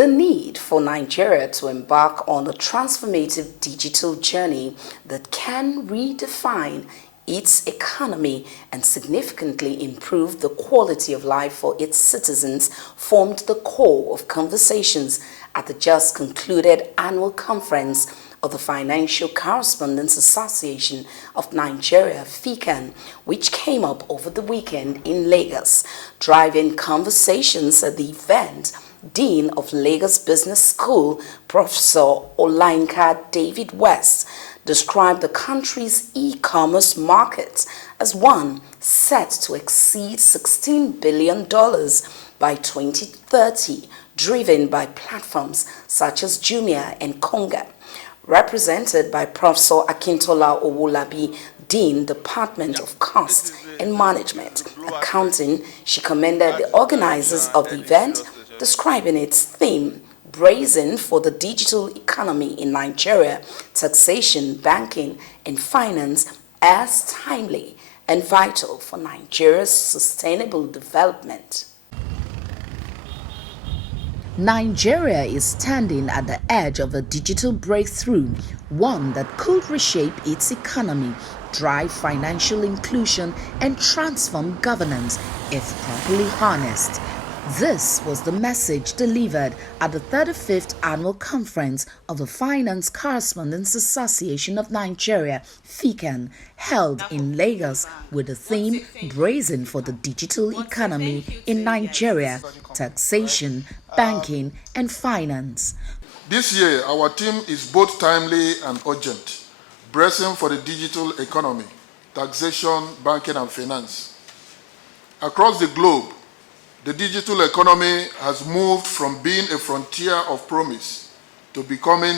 The need for Nigeria to embark on a transformative digital journey that can redefine its economy and significantly improve the quality of life for its citizens formed the core of conversations at the just concluded annual conference of the Financial Correspondents Association of Nigeria, FICAN, which came up over the weekend in Lagos. Driving conversations at the event, Dean of Lagos Business School, Professor Olainka David West, described the country's e-commerce market as one set to exceed $16 billion by 2030, driven by platforms such as Jumia and Konga. Represented by Professor Akintola Owolabi, Dean, Department of Cost and Management, Accounting, she commended the organizers of the event, describing its theme, Brazen for the Digital Economy in Nigeria, Taxation, Banking, and Finance, as timely and vital for Nigeria's sustainable development. Nigeria is standing at the edge of a digital breakthrough, one that could reshape its economy, drive financial inclusion, and transform governance if properly harnessed. This was the message delivered at the 35th Annual Conference of the Finance Correspondents Association of Nigeria, FICAN, held in Lagos with the theme Brazen for the Digital Economy in Nigeria, Taxation, Banking, and Finance. This year, our theme is both timely and urgent, Brazen for the Digital Economy, Taxation, Banking, and Finance. Across the globe, the digital economy has moved from being a frontier of promise to becoming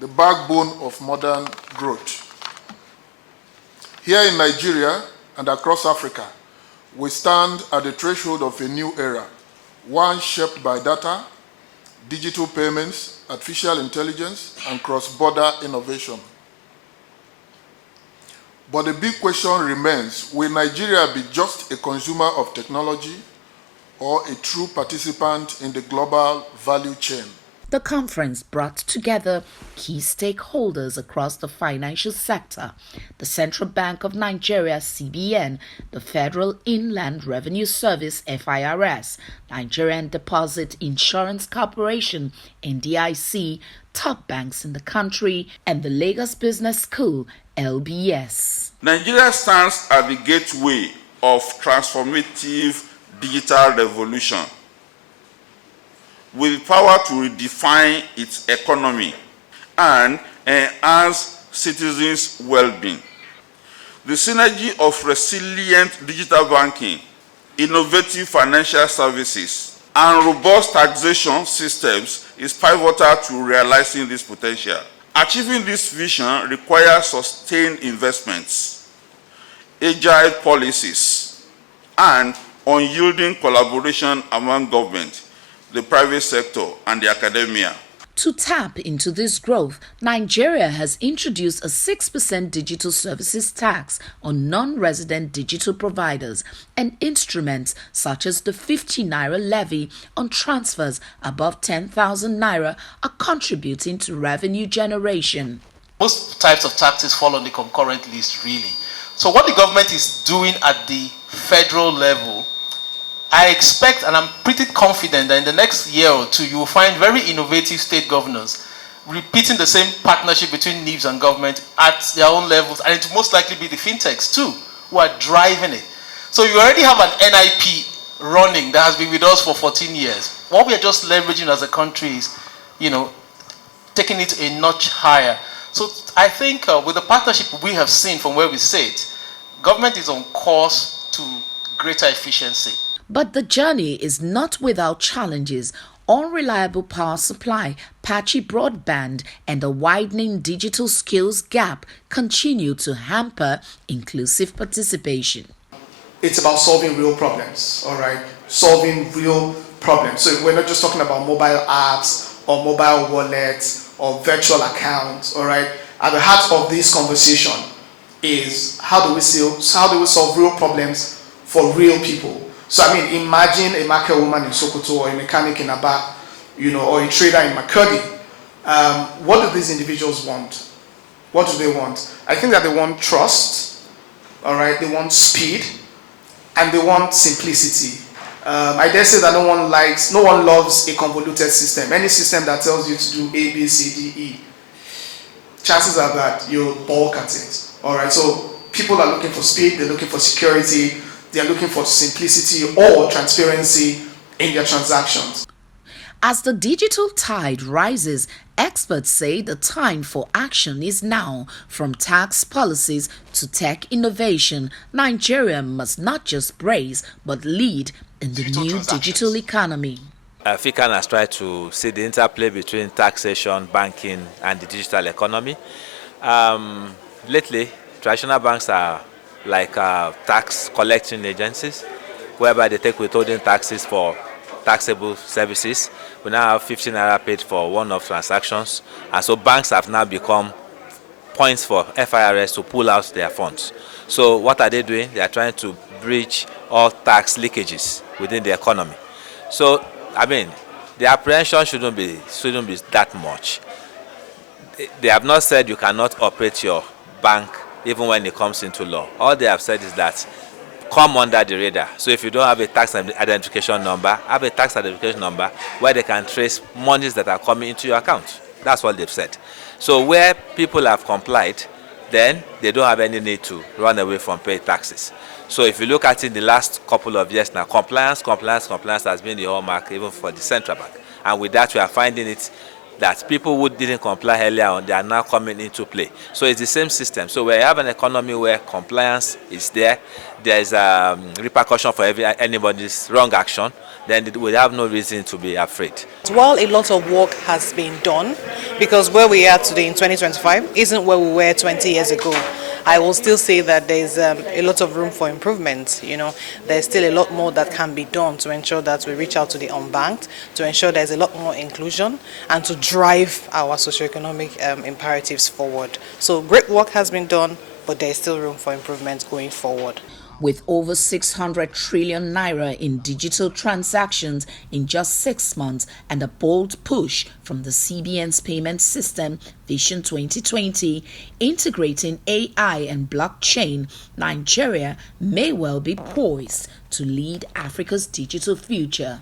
the backbone of modern growth. Here in Nigeria and across Africa, we stand at the threshold of a new era, one shaped by data, digital payments, artificial intelligence, and cross-border innovation. But the big question remains, will Nigeria be just a consumer of technology or a true participant in the global value chain? The conference brought together key stakeholders across the financial sector, the Central Bank of Nigeria, CBN, the Federal Inland Revenue Service, FIRS, Nigerian Deposit Insurance Corporation, NDIC, top banks in the country, and the Lagos Business School, LBS. Nigeria stands at the gateway of transformative digital revolution, with power to redefine its economy and enhance citizens' well-being. The synergy of resilient digital banking, innovative financial services, and robust taxation systems is pivotal to realizing this potential. Achieving this vision requires sustained investments, agile policies, and unyielding collaboration among government, the private sector, and the academia. To tap into this growth, Nigeria has introduced a 6% digital services tax on non-resident digital providers, and instruments such as the 50 naira levy on transfers above 10,000 naira are contributing to revenue generation. Most types of taxes fall on the concurrent list, really. So what the government is doing at the federal level, I expect, and I'm pretty confident that in the next year or two, you will find very innovative state governors repeating the same partnership between NIBs and government at their own levels, and it will most likely be the fintechs too, who are driving it. So you already have an NIP running that has been with us for 14 years. What we are just leveraging as a country is, taking it a notch higher. So I think with the partnership we have seen from where we sit, government is on course to greater efficiency. But the journey is not without challenges. Unreliable power supply, patchy broadband, and a widening digital skills gap continue to hamper inclusive participation. It's about solving real problems, all right? Solving real problems. So we're not just talking about mobile apps or mobile wallets or virtual accounts, all right? At the heart of this conversation is how do we solve real problems for real people? So I mean, imagine a market woman in Sokoto or a mechanic in Aba, or a trader in Makodi, what do these individuals want? What do they want? I think that they want trust, all right? They want speed, and they want simplicity. I dare say that no one loves a convoluted system. Any system that tells you to do A, B, C, D, E, chances are that you'll balk at it, all right? So people are looking for speed, they're looking for security, they're looking for simplicity or transparency in their transactions. As the digital tide rises, experts say the time for action is now. From tax policies to tech innovation, Nigeria must not just brace but lead in the new digital economy. FICAN has tried to see the interplay between taxation, banking, and the digital economy. Lately, traditional banks are like tax collecting agencies, whereby they take withholding taxes for taxable services. We now have 15 naira paid for one-off transactions, and so banks have now become points for FIRS to pull out their funds. So what are they doing? They are trying to bridge all tax leakages within the economy. So I mean, the apprehension shouldn't be that much. They have not said you cannot operate your bank even when it comes into law. All they have said is that come under the radar. So if you don't have a tax identification number, have a tax identification number where they can trace monies that are coming into your account. That's what they've said. So where people have complied, then they don't have any need to run away from paying taxes. So if you look at it in the last couple of years now, compliance has been the hallmark even for the central bank. And with that, we are finding it that people who didn't comply earlier on, they are now coming into play. So it's the same system. So we have an economy where compliance is there, there is a repercussion for anybody's wrong action, then we have no reason to be afraid. While a lot of work has been done, because where we are today in 2025 isn't where we were 20 years ago, I will still say that there's a lot of room for improvement. There's still a lot more that can be done to ensure that we reach out to the unbanked, to ensure there's a lot more inclusion, and to drive our socioeconomic imperatives forward. So great work has been done, but there's still room for improvement going forward. With over 600 trillion naira in digital transactions in just 6 months and a bold push from the CBN's payment system, Vision 2020, integrating AI and blockchain, Nigeria may well be poised to lead Africa's digital future.